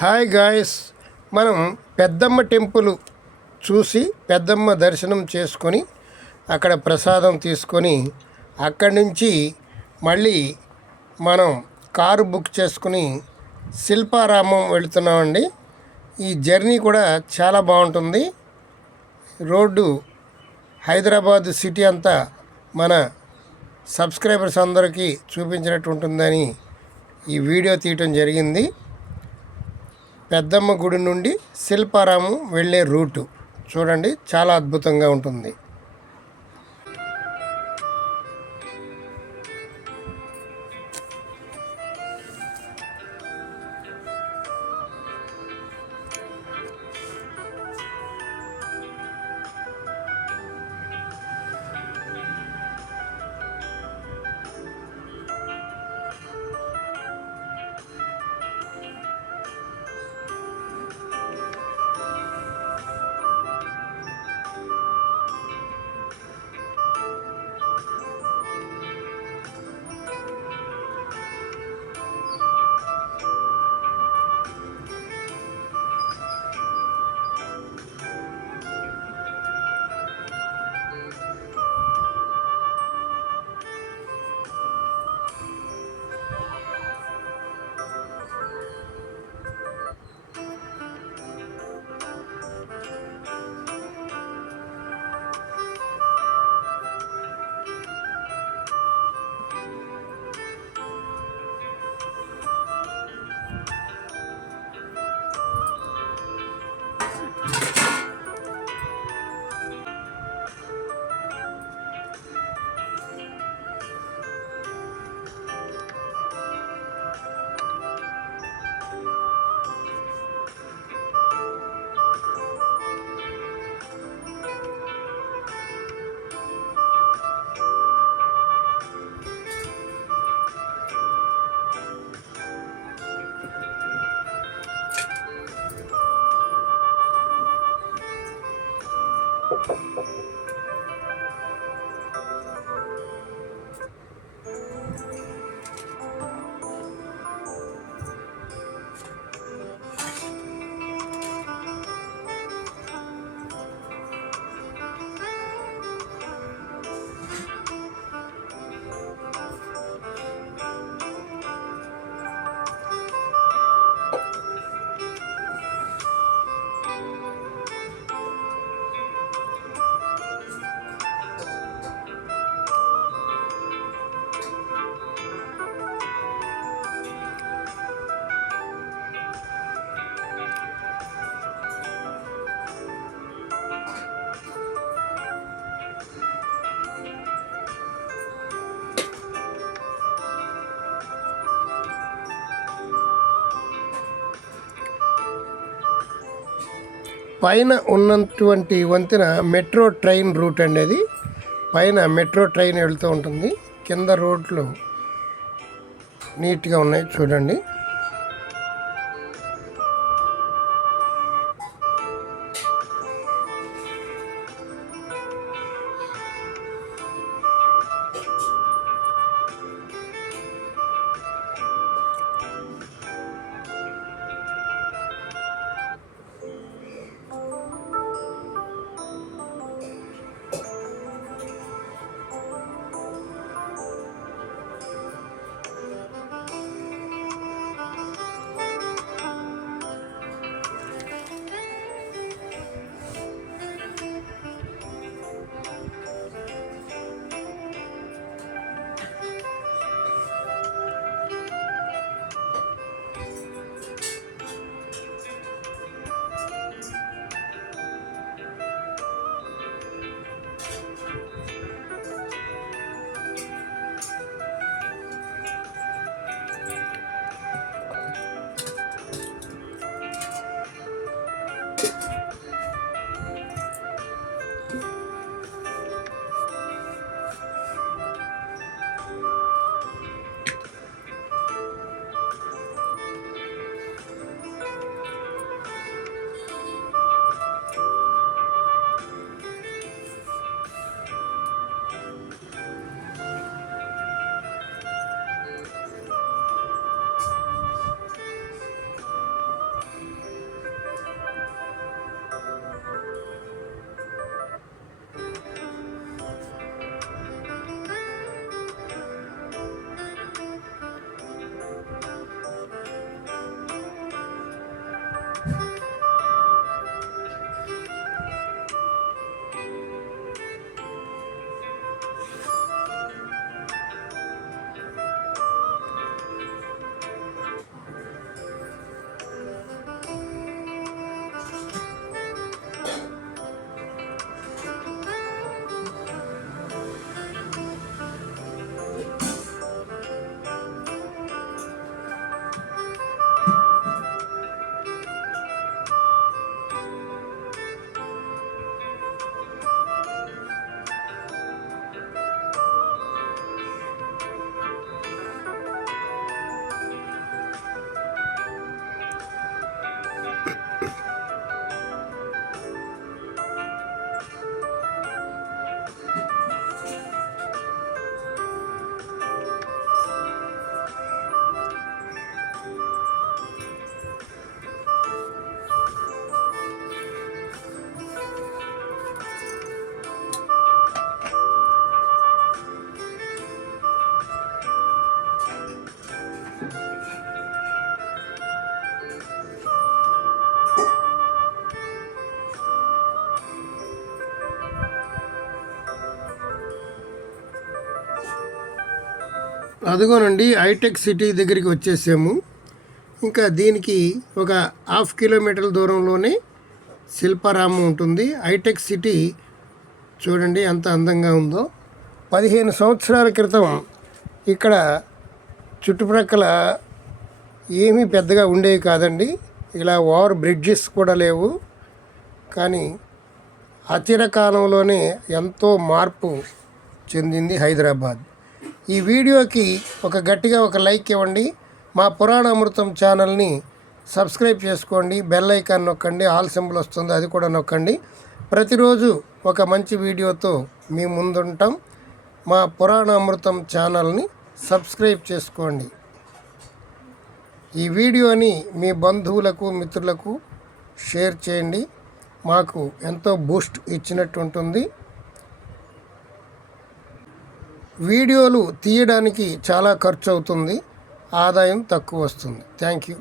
Hi guys. మనం పెద్దమ్మ temple చూసి పెద్దమ్మ దర్శనం చేసుకొని అక్కడ ప్రసాదం తీసుకొని అక్కడి నుంచి మళ్ళీ మనం కారు బుక్ చేసుకుని శిల్పారామం వెళుతున్నామండి. ఈ జర్నీ కూడా చాలా బాగుంటుంది. రోడ్డు హైదరాబాద్ సిటీ అంతా మన సబ్స్క్రైబర్స్ అందరికీ చూపించినట్టు ఉంటుందని ఈ వీడియో తీయటం జరిగింది. పెద్దమ్మ గుడి నుండి శిల్పారామం వెళ్ళే రూటు. చూడండి చాలా అద్భుతంగా ఉంటుంది. పైన ఉన్నటువంటి వంతెన మెట్రో ట్రైన్ రూట్ అండి అది. పైన మెట్రో ట్రైన్ వెళ్తూ ఉంటుంది. కింద రోడ్లు నీట్గా ఉన్నాయి చూడండి. అదిగోనండి హైటెక్ సిటీ దగ్గరికి వచ్చేసాము. ఇంకా దీనికి ఒక హాఫ్ కిలోమీటర్ల దూరంలోనే శిల్పారామం ఉంటుంది. హైటెక్ సిటీ చూడండి ఎంత అందంగా ఉందో. పదిహేను సంవత్సరాల క్రితం ఇక్కడ చుట్టుప్రక్కల ఏమీ పెద్దగా ఉండేవి కాదండి. ఇలా ఓవర్ బ్రిడ్జెస్ కూడా లేవు. కానీ అచిర కాలంలోనే ఎంతో మార్పు చెందింది హైదరాబాద్. ఈ వీడియోకి ఒక గట్టిగా ఒక లైక్ ఇవ్వండి. మా పురాణ అమృతం ఛానల్ని సబ్స్క్రైబ్ చేసుకోండి. బెల్ ఐకాన్ నొక్కండి. ఆల్ సింబల్ వస్తుంది అది కూడా నొక్కండి. ప్రతిరోజు ఒక మంచి వీడియోతో మీ ముందుంటాం. మా పురాణ అమృతం ఛానల్ని సబ్స్క్రైబ్ చేసుకోండి. ఈ వీడియోని మీ బంధువులకు మిత్రులకు షేర్ చేయండి. మాకు ఎంతో బూస్ట్ ఇచ్చినట్టు ఉంటుంది. వీడియోలు తీయడానికి చాలా ఖర్చు అవుతుంది ఆదాయం తక్కువ వస్తుంది. Thank you.